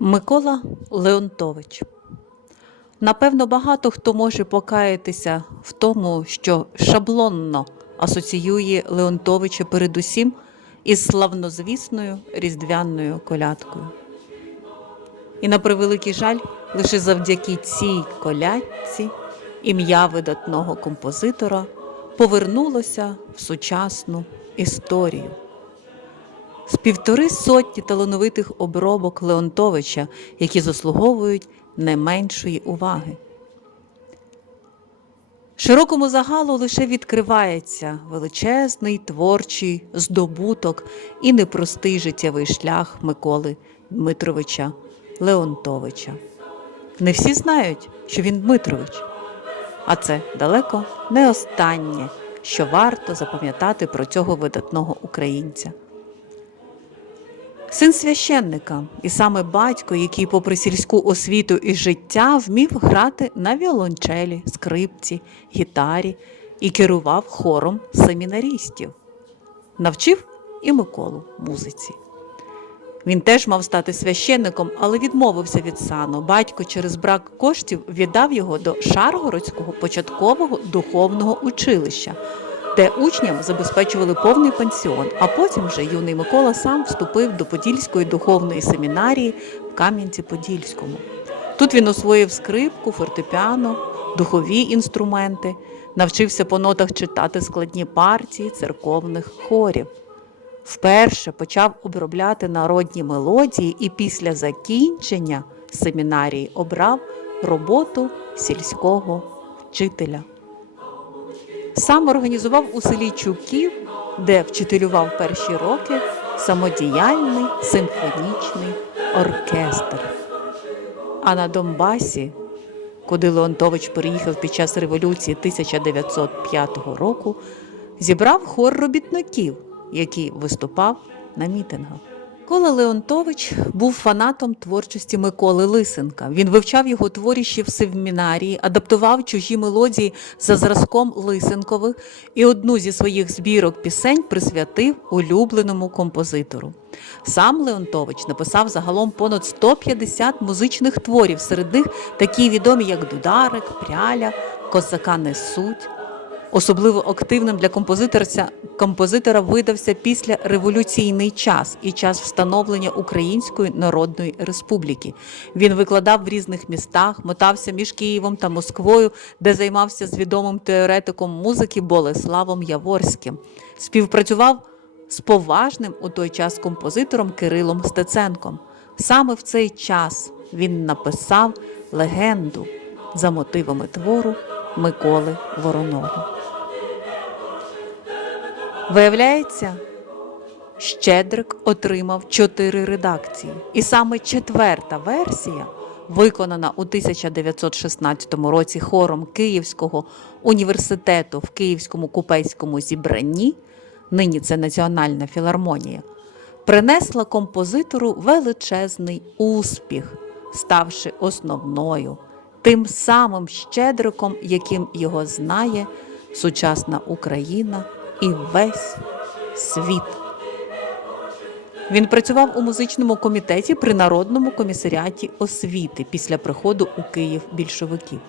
Микола Леонтович. Напевно, багато хто може покаятися в тому, що шаблонно асоціює Леонтовича передусім із славнозвісною різдвяною колядкою. І на превеликий жаль, лише завдяки цій колядці ім'я видатного композитора повернулося в сучасну історію. З півтори сотні талановитих обробок Леонтовича, які заслуговують не меншої уваги. Широкому загалу лише відкривається величезний творчий здобуток і непростий життєвий шлях Миколи Дмитровича Леонтовича. Не всі знають, що він Дмитрович, а це далеко не останнє, що варто запам'ятати про цього видатного українця. Син священника, і саме батько, який, попри сільську освіту і життя, вмів грати на віолончелі, скрипці, гітарі і керував хором семінарістів, навчив і Миколу музиці. Він теж мав стати священником, але відмовився від сану. Батько через брак коштів віддав його до Шаргородського початкового духовного училища, де учням забезпечували повний пансіон. А потім вже юний Микола сам вступив до Подільської духовної семінарії в Кам'янці-Подільському. Тут він освоїв скрипку, фортепіано, духові інструменти, навчився по нотах читати складні партії церковних хорів. Вперше почав обробляти народні мелодії і після закінчення семінарії обрав роботу сільського вчителя. Сам організував у селі Чуків, де вчителював перші роки, самодіяльний симфонічний оркестр. А на Донбасі, куди Леонтович переїхав під час революції 1905 року, зібрав хор робітників, який виступав на мітингах. Микола Леонтович був фанатом творчості Миколи Лисенка. Він вивчав його творі ще в семінарії, адаптував чужі мелодії за зразком Лисенкових і одну зі своїх збірок пісень присвятив улюбленому композитору. Сам Леонтович написав загалом понад 150 музичних творів, серед них такі відомі, як Дударик, Пряля, Козака несуть. Особливо активним для композитора видався після революційний час і час встановлення Української Народної Республіки. Він викладав в різних містах, мотався між Києвом та Москвою, де займався з відомим теоретиком музики Болеславом Яворським. Співпрацював з поважним у той час композитором Кирилом Стеценком. Саме в цей час він написав легенду за мотивами твору Миколи Вороного. Виявляється, Щедрик отримав чотири редакції, і саме четверта версія, виконана у 1916 році хором Київського університету в Київському купейському зібранні, нині це Національна філармонія, принесла композитору величезний успіх, ставши основною, тим самим щедриком, яким його знає сучасна Україна і весь світ. Він працював у музичному комітеті при Народному комісаріаті освіти після приходу у Київ більшовиків.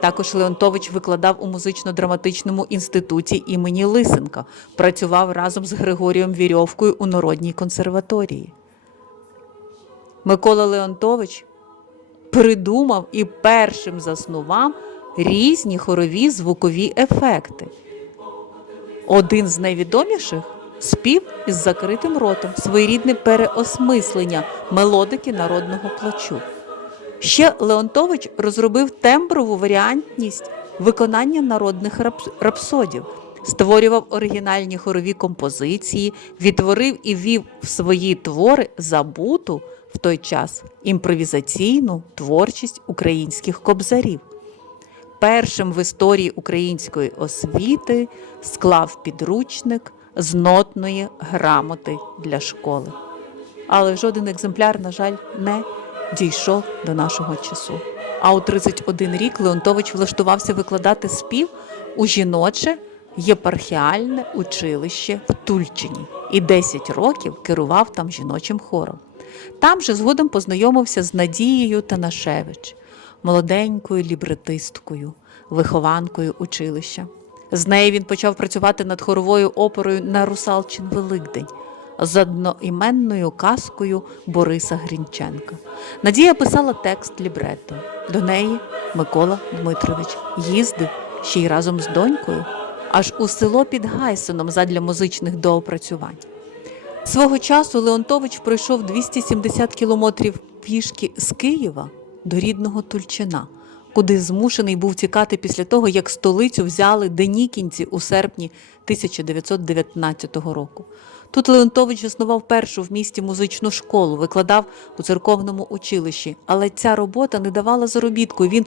Також Леонтович викладав у музично-драматичному інституті імені Лисенка, працював разом з Григорієм Вірьовкою у Народній консерваторії. Микола Леонтович придумав і першим заснував різні хорові звукові ефекти. Один з найвідоміших спів із закритим ротом, своєрідне переосмислення мелодики народного плачу. Ще Леонтович розробив темброву варіантність виконання народних рап- рапсодів, створював оригінальні хорові композиції, відтворив і вів в свої твори забуту в той час імпровізаційну творчість українських кобзарів першим в історії української освіти склав підручник з нотної грамоти для школи. Але жоден екземпляр, на жаль, не дійшов до нашого часу. А у 31 рік Леонтович влаштувався викладати спів у жіноче єпархіальне училище в Тульчині і 10 років керував там жіночим хором. Там же згодом познайомився з Надією Танашевич, молоденькою лібретисткою, вихованкою училища. З нею він почав працювати над хоровою оперою на Русалчин Великдень з одноіменною казкою Бориса Грінченка. Надія писала текст лібретто. До неї Микола Дмитрович їздив ще й разом з донькою аж у село під Гайсеном задля музичних доопрацювань. Свого часу Леонтович пройшов 270 кілометрів пішки з Києва до рідного Тульчина, куди змушений був тікати після того, як столицю взяли денікінці у серпні 1919 року. Тут Леонтович заснував першу в місті музичну школу, викладав у церковному училищі, але ця робота не давала заробітку. Він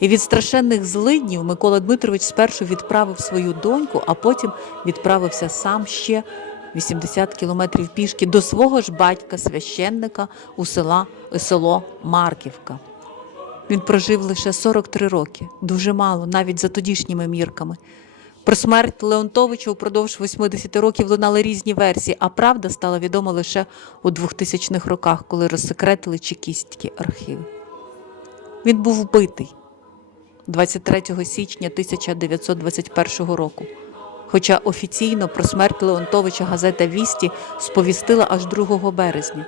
і від страшенних злиднів Микола Дмитрович спершу відправив свою доньку, а потім відправився сам ще 80 кілометрів пішки до свого ж батька священника у села село Марківка. Він прожив лише 43 роки, дуже мало, навіть за тодішніми мірками. Про смерть Леонтовича упродовж 80 років лунали різні версії, а правда стала відома лише у 2000-х роках, коли розсекретили чекістські архіви. Він був вбитий 23 січня 1921 року. Хоча офіційно про смерть Леонтовича газета Вісті сповістила аж 2 березня.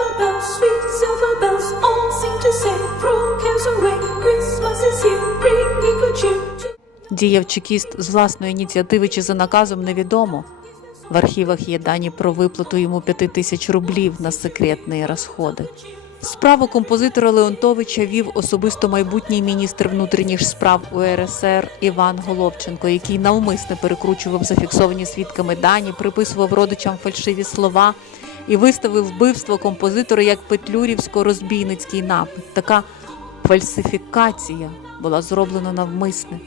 The bells, sweet silver bells, all seem to say, "Throw cares away, Christmas is here, bringing good cheer." Діяв чекіст з власної ініціативи чи за наказом невідомо. В архівах є дані про виплату йому п'яти тисяч рублів на секретні розходи. Справу композитора Леонтовича вів особисто майбутній міністр внутрішніх справ УРСР Іван Головченко, який навмисне перекручував зафіксовані свідками дані, приписував родичам фальшиві слова і виставив вбивство композитора як петлюрівсько-розбійницький напад. Така фальсифікація була зроблена навмисне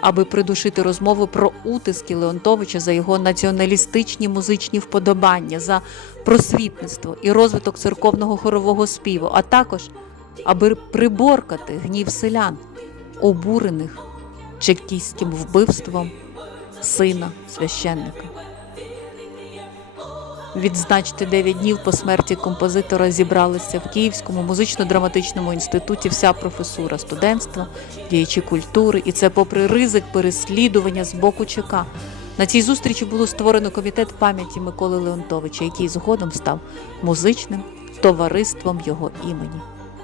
аби придушити розмову про утиски Леонтовича за його націоналістичні музичні вподобання, за просвітництво і розвиток церковного хорового співу, а також аби приборкати гнів селян, обурених чекістським вбивством сина священника. Відзначити 9 днів по смерті композитора зібралися в Київському музично-драматичному інституті вся професура студентства, діячі культури, і це попри ризик переслідування з боку ЧК. На цій зустрічі було створено комітет пам'яті Миколи Леонтовича, який згодом став музичним товариством його імені.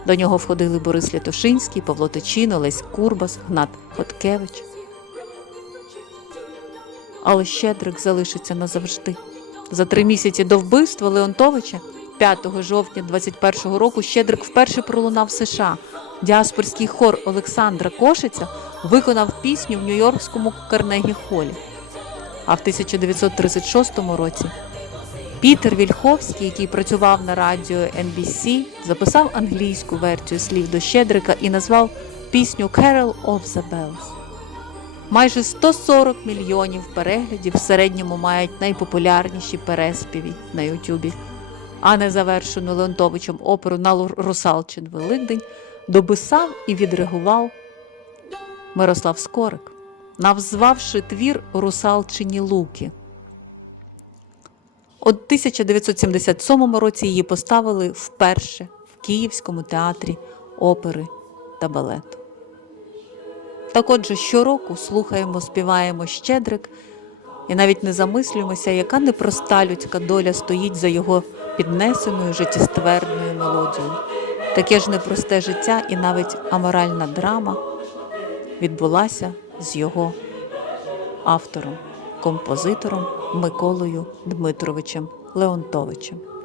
До нього входили Борис Лятошинський, Павло Тичин, Олесь Курбас, Гнат Хоткевич. Але Щедрик залишиться назавжди. За три місяці до вбивства Леонтовича, 5 жовтня 21-го року, Щедрик вперше пролунав США. Діаспорський хор Олександра Кошиця виконав пісню в Нью-Йоркському Карнегі Холі. А в 1936 році Пітер Вільховський, який працював на радіо NBC, записав англійську версію слів до Щедрика і назвав пісню «Carol of the Bells». Майже 140 мільйонів переглядів в середньому мають найпопулярніші переспіві на Ютубі. А незавершену Леонтовичем оперу на Русалчин Великдень дописав і відреагував Мирослав Скорик, навзвавши твір Русалчині Луки. У 1977 році її поставили вперше в Київському театрі опери та балету. Так отже, щороку слухаємо, співаємо Щедрик і навіть не замислюємося, яка непроста людська доля стоїть за його піднесеною життєствердною мелодією. Таке ж непросте життя і навіть аморальна драма відбулася з його автором, композитором Миколою Дмитровичем Леонтовичем.